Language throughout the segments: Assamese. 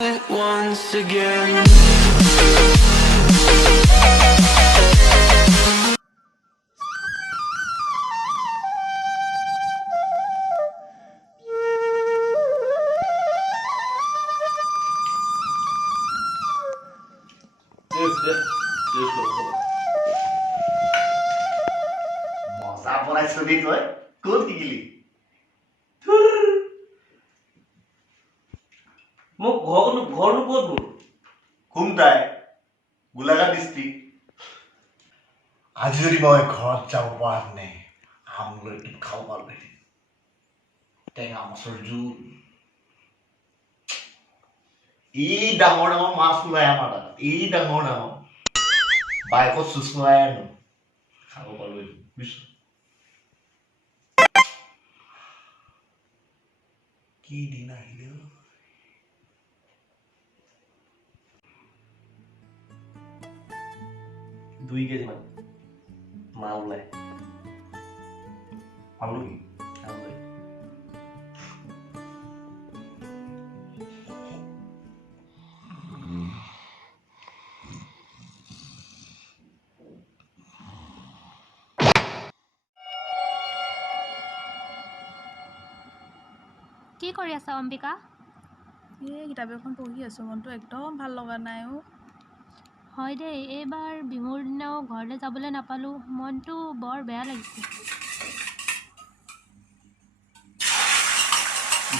Once again. মজা বনাইছ দেই তই ক'ত শিকিলি মোক ঘৰনো ক'ত মোৰ কোনটাই গোলাঘাট ডিষ্ট্ৰিক্ট আজি যদি মই ঘৰত যাব পৰা নাই আমলৈ খাব পাৰোঁ টেঙা মাছৰ জোল এই ডাঙৰ ডাঙৰ মাছ ওলাই আমাৰ তাত এই ডাঙৰ ডাঙৰ বাইকত চুচুৱাই আনো খাব পাৰোঁ বুজিছোঁ কি দিন আহিলে 2 কেজি মান মা ওলাই আলহী কি কৰি আছা অম্বিকা? এই কিতাপ এখন পঢ়ি আছোঁ মনটো একদম ভাল লগা নাই অ' হয় দেই, এইবাৰ বিহুৰ দিনাও ঘৰলৈ যাবলৈ নাপালোঁ, মনটো বৰ বেয়া লাগিছে।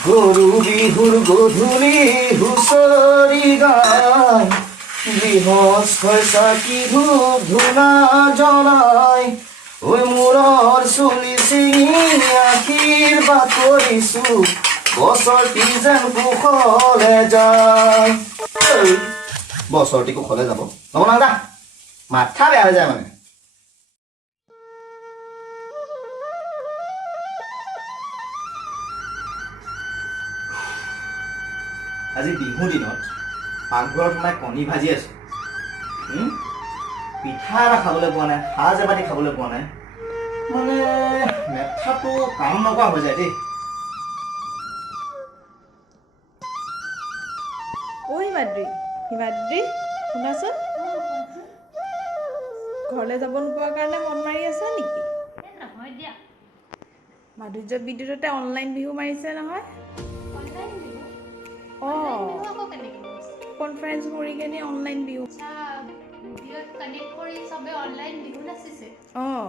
গৰু বিহুৰ গধূলি হুঁচৰি গায় গৃহস্থই চাকি ধূপ ধূনা জ্বলাই ঐ মূৰৰ চুলি ছিঙি আশীৰ্বাদ কৰিছোঁ বছৰটি যেন কুশলে যায় বছৰটি কুশলে যাব নবনাও যা মাথা বেয়া হৈ যায় মানে আজি বিহুৰ দিনত পাকঘৰত সোমাই কণী ভাজি আছোঁ পিঠা এটা খাবলৈ পোৱা নাই সাজ এবাটি খাবলৈ পোৱা নাই মানে মেথাটো কাম নকৰা হৈ যায় দেই অ' হিমাদ্ৰী শুনাচোন ঘৰলৈ যাব নোপোৱাৰ কাৰণে মন মাৰি আছা নেকি? নহয় দিয়া। মাধুৰ্য বিদ্যুততে অনলাইন বিহু মাৰিছে নহয় অঁ কনফাৰেঞ্চ কৰি কেনে অনলাইন বিহু অঁ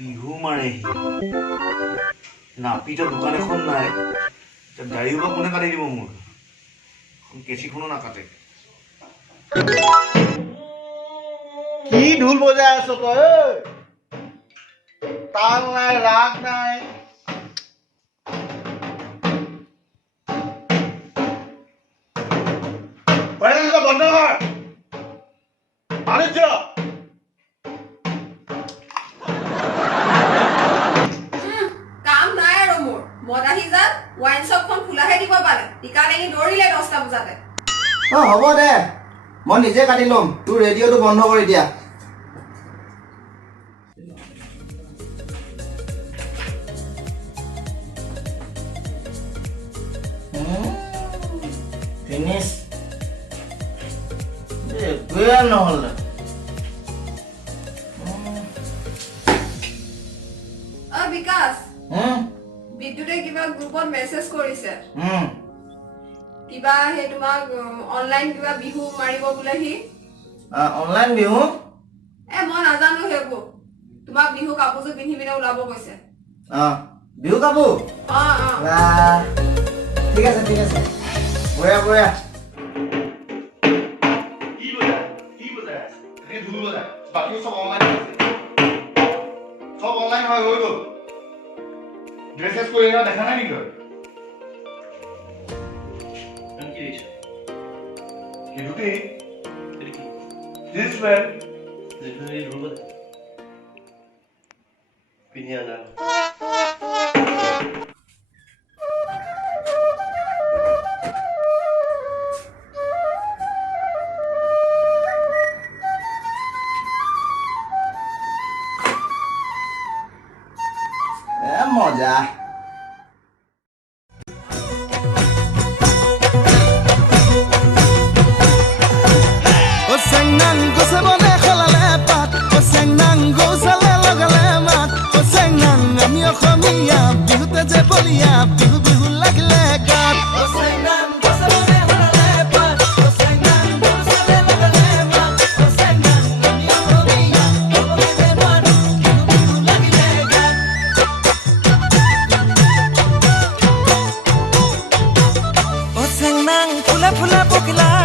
বিহু মাৰেহি নাপিতৰ দোকান এখন নাই গাড়ীও বা কোনে কাটি দিব মোৰ কেঁচিখনো নাকাটে কি ঢোল বজাই আছ তই তাল নাই ৰাগ নাই বন্ধ কৰ বাণিজ্য ৱাইন শ্বপখন খোলাহে দিব পাৰে টিকা লাগি দৌৰিলে 10টা বজাতে অঁ হ'ব দে মই নিজে কাটি ল'ম তোৰ ৰেডিঅ'টো বন্ধ কৰি দিয়া ফিনিছ একোৱে নহ'ল বিকাশ বিদ্যুতে কিবা গ্ৰুপত মেছেজ কৰিছে কিবা সেই তোমাক অনলাইন কিবা বিহু মাৰিব বোলে সি অনলাইন বিহু মই নাজানো সেইবোৰ তোমাক বিহু কাপোৰযোৰ পিন্ধি পিনে ওলাব কৈছে বিহু কাপোৰ ঠিক আছে বঢ়িয়া বাকী চব অনলাইন হয় হৈ গ'ল ড্ৰেছেছ কৰি দেখা নাই নেকি দুটি জিন্স পেণ্ট পিন্ধি আনা যা ফুলে ফুলে পখিলা